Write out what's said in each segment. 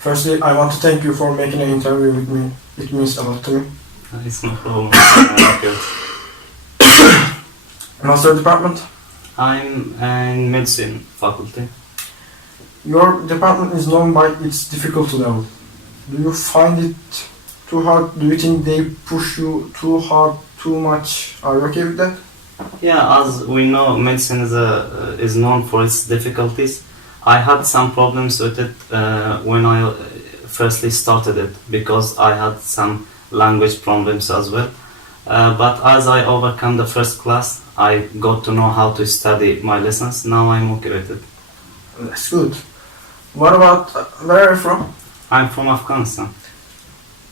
Firstly, I want to thank you for making an interview with me. It means a lot to me. It's no problem. Good. Master department? I'm in medicine faculty. Your department is known by its difficulty level. Do you find it too hard? Do you think they push you too hard, too much? Are you okay with that? Yeah, as we know, medicine is known for its difficulties. I had some problems with it when I firstly started it because I had some language problems as well. But as I overcome the first class, I got to know how to study my lessons. Now I'm okay with it. That's good. What about, where are you from? I'm from Afghanistan.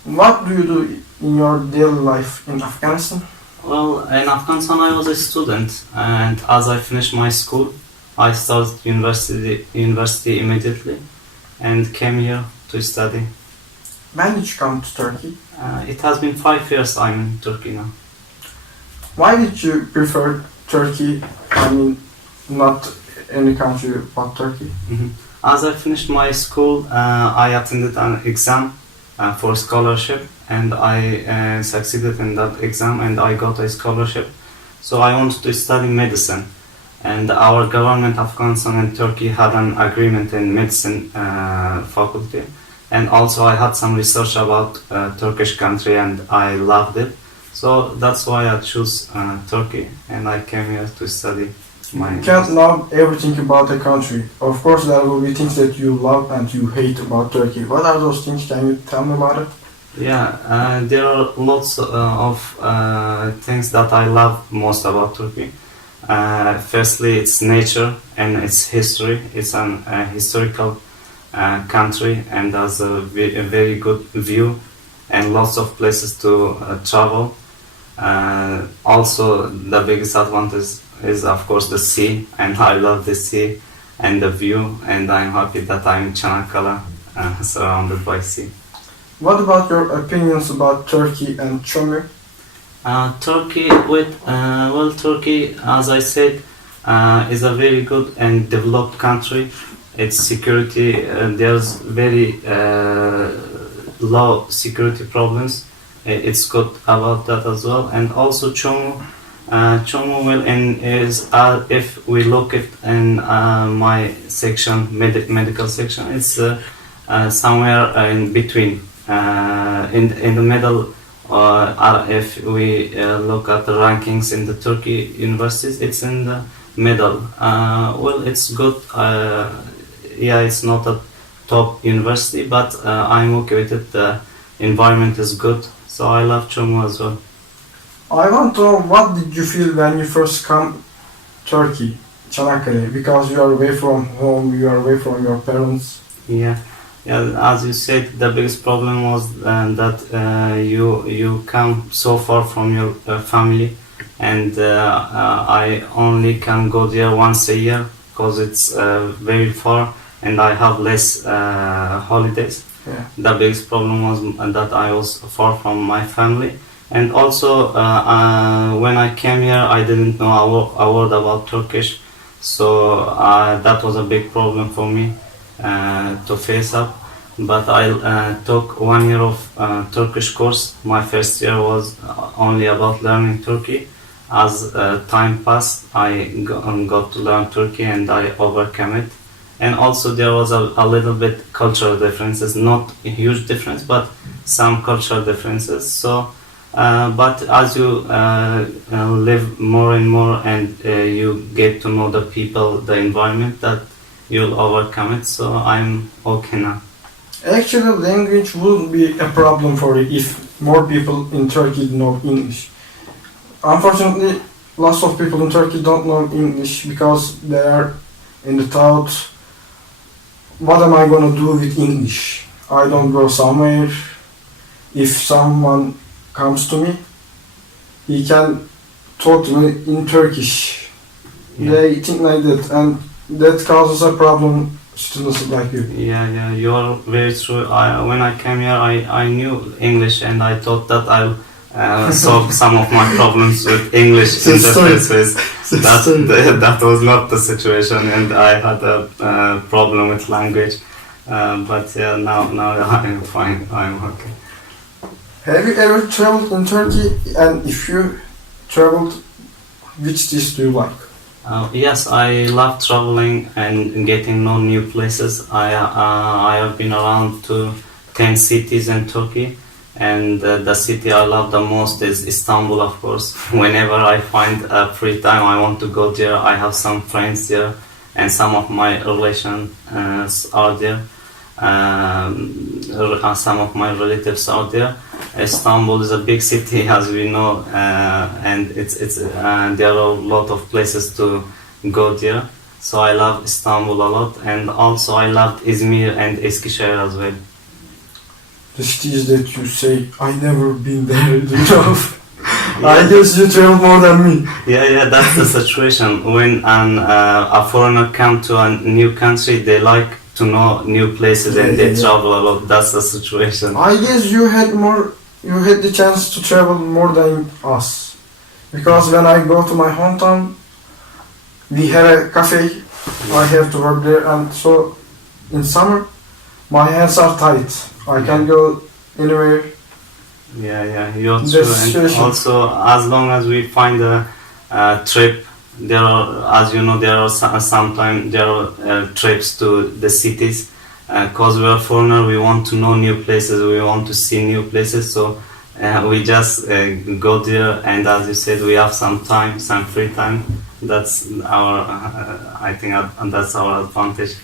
What do you do in your daily life in Afghanistan? Well, in Afghanistan I was a student, and as I finished my school, I started university immediately and came here to study. When did you come to Turkey? It has been 5 years I'm in Turkey now. Why did you prefer Turkey? I mean, not any country but Turkey. As I finished my school, I attended an exam for scholarship, and I succeeded in that exam and I got a scholarship. So I wanted to study medicine, and our government, Afghanistan and Turkey, had an agreement in medicine faculty. And also I had some research about Turkish country and I loved it. So that's why I chose Turkey, and I came here to study my... You can't love everything about a country. Of course there will be things that you love and you hate about Turkey. What are those things? Can you tell me about it? Yeah, there are lots of things that I love most about Turkey. Firstly, it's nature and its history. It's an historical country and has a very good view and lots of places to travel. Also, the biggest advantage is of course the sea, and I love the sea and the view, and I'm happy that I'm in Çanakkale, surrounded by sea. What about your opinions about Turkey and Çomu? Turkey, Turkey, as I said, is a very good and developed country. Its security, there's very low security problems. It's good about that as well. And also Çomu, if we look at in my section, medical section, it's somewhere in between, in the middle. If we look at the rankings in the Turkey universities, it's in the middle. It's good. Yeah, it's not a top university, but I'm okay with it. The environment is good, so I love Çomu as well. I want to know, what did you feel when you first come Turkey, Çanakkale? Because you are away from home, you are away from your parents. Yeah, as you said, the biggest problem was that you come so far from your family, and I only can go there once a year because it's very far and I have less holidays. Yeah. The biggest problem was that I was far from my family, and also when I came here I didn't know a word about Turkish, so that was a big problem for me to face up. But I took 1 year of Turkish course. My first year was only about learning Turkey. As time passed, I got to learn Turkey and I overcame it. And also there was a little bit cultural differences, not a huge difference, but some cultural differences. So, but as you live more and more and you get to know the people, the environment, that you'll overcome it. So I'm okay now. Actually, language wouldn't be a problem for you if more people in Turkey know English. Unfortunately, lots of people in Turkey don't know English because they are in the thought, what am I gonna do with English? I don't go somewhere. If someone comes to me, he can talk to me in Turkish. Yeah. They think like that, and that causes a problem. Students like you. Yeah, you're very true. When I came here, I knew English and I thought that I'll solve some of my problems with English interfaces. That was not the situation, and I had a problem with language. But yeah, now I'm fine. I'm okay. Have you ever traveled in Turkey? And if you traveled, which dish do you like? Yes, I love traveling and getting know new places. I have been around to 10 cities in Turkey, and the city I love the most is Istanbul, of course. Whenever I find free time, I want to go there. I have some friends there, and some of my relations are there. Some of my relatives are there. Istanbul is a big city, as we know, and it's there are a lot of places to go there. So I love Istanbul a lot, and also I loved Izmir and Eskişehir as well. The cities that you say, I never been there, you know? I guess you travel more than me. Yeah, that's the situation. When a foreigner come to a new country, they like to know new places and they travel a lot. That's the situation. I guess you had the chance to travel more than us. Because when I go to my hometown, we have a cafe, I have to work there, and so in summer, my hands are tight. I can go anywhere. Yeah, you're true. And also, as long as we find a trip, there are, as you know, there are sometimes there are trips to the cities. Cause we're foreigner, we want to know new places, we want to see new places. So we just go there, and as you said, we have some time, some free time. That's our, I think, that's our advantage.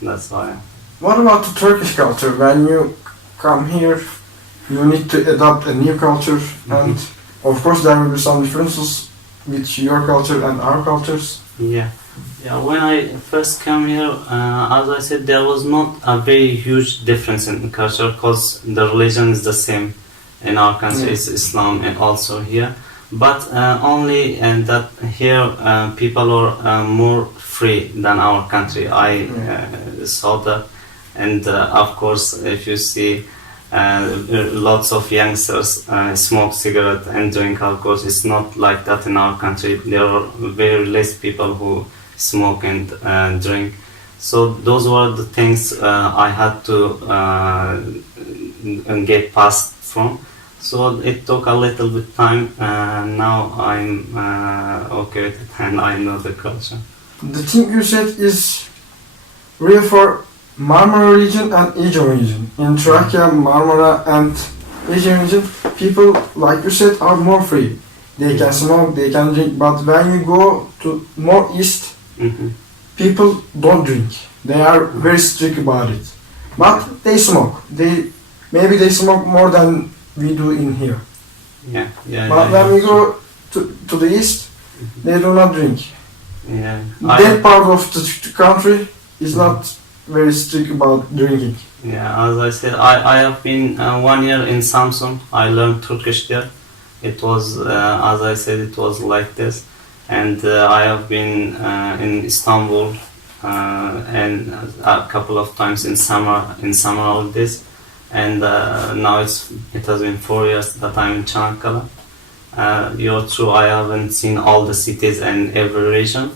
That's why. What about the Turkish culture? When you come here, you need to adopt a new culture, and of course there will be some differences with your culture and our cultures. Yeah. When I first came here, as I said, there was not a very huge difference in culture because the religion is the same in our country. It's Islam, and also here. But only and that here people are more free than our country. I saw that, and of course, if you see. Lots of youngsters smoke cigarette and drink alcohol. It's not like that in our country. There are very less people who smoke and drink. So those were the things I had to get past from. So it took a little bit time. Now I'm okay with it, and I know the culture. The thing you said is real for Marmara region and Aegean region. In Trakya, Marmara and Aegean region, people, like you said, are more free. They can smoke, they can drink, but when you go to more east, people don't drink. They are very strict about it. But they smoke. Maybe they smoke more than we do in here. But when we go to the east, they do not drink. That part of the country is not very strict about drinking. As I said, I have been 1 year in Samsun. I learned Turkish there. It was, as I said, it was like this. And I have been in Istanbul and a couple of times in summer holidays. And now it has been 4 years that I'm in Çanakkale. You're true, I haven't seen all the cities and every region,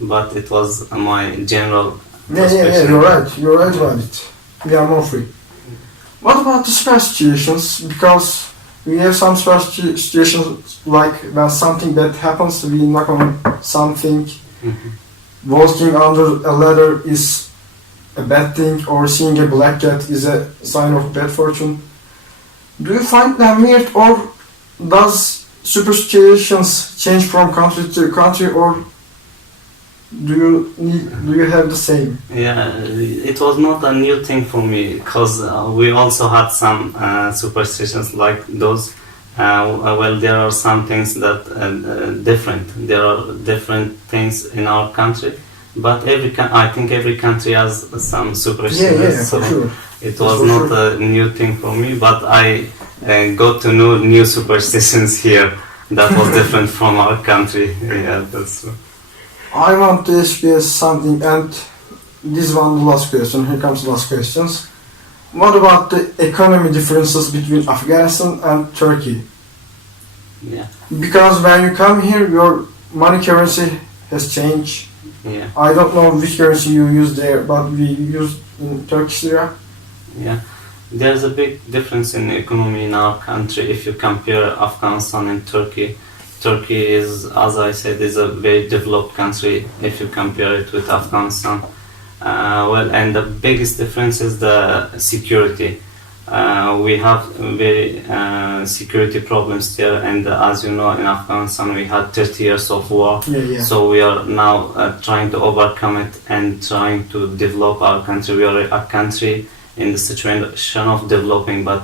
but it was my general. You're right about it. We are more free. What about the special situations? Because we have some special situations, like when something bad happens, we knock on something. Walking under a ladder is a bad thing, or seeing a black cat is a sign of bad fortune. Do you find them weird, or does superstitions change from country to country, or do you have the same? It was not a new thing for me, because we also had some superstitions like those. Well, there are some things that different. There are different things in our country, but I think every country has some superstitions. For sure. It was not a new thing for me, but I got to know new superstitions here that was different from our country. That's true. I want to ask you something, and this one the last question. Here comes the last questions. What about the economy differences between Afghanistan and Turkey? Because when you come here, your money currency has changed. I don't know which currency you use there, but we use in Turkish lira? Yeah, there's a big difference in economy in our country if you compare Afghanistan and Turkey. Turkey is, as I said, is a very developed country if you compare it with Afghanistan. And the biggest difference is the security. We have very security problems there, and as you know, in Afghanistan we had 30 years of war. Yeah. So we are now trying to overcome it and trying to develop our country. We are a country in the situation of developing, but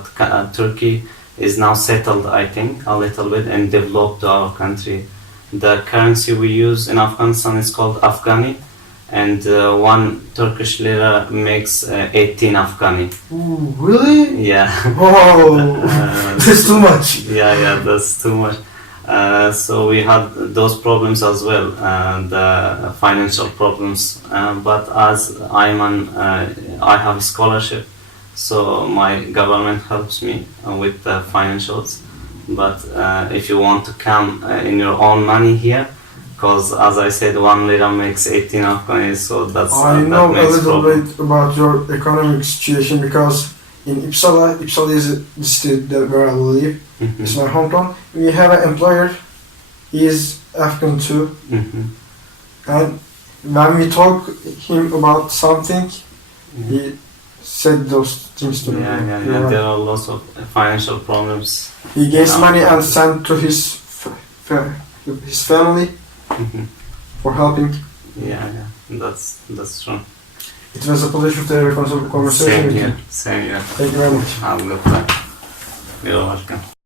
Turkey is now settled, I think, a little bit and developed our country. The currency we use in Afghanistan is called Afghani, and one Turkish lira makes 18 Afghani. Ooh, really? Yeah. Whoa, that's too much. Yeah, that's too much. So we had those problems as well, the financial problems. But as I have a scholarship, so my government helps me with the financials. But if you want to come in your own money here, because as I said, 1 lira makes 18 Afghani, so I know that a makes little problem. bit about your economic situation because in Uppsala is the city where I live. Mhm. It's my hometown. We have an employer. He is Afghan too, Mhm. and when we talk him about something, he said those things to me. Yeah. You're right. There are lots of financial problems. He gets Yeah. money and sent to his family Mhm. for helping. Yeah, that's true. It was a pleasure to have a conversation Same with you. here, same here. Thank you very much. Have a good time. You're welcome.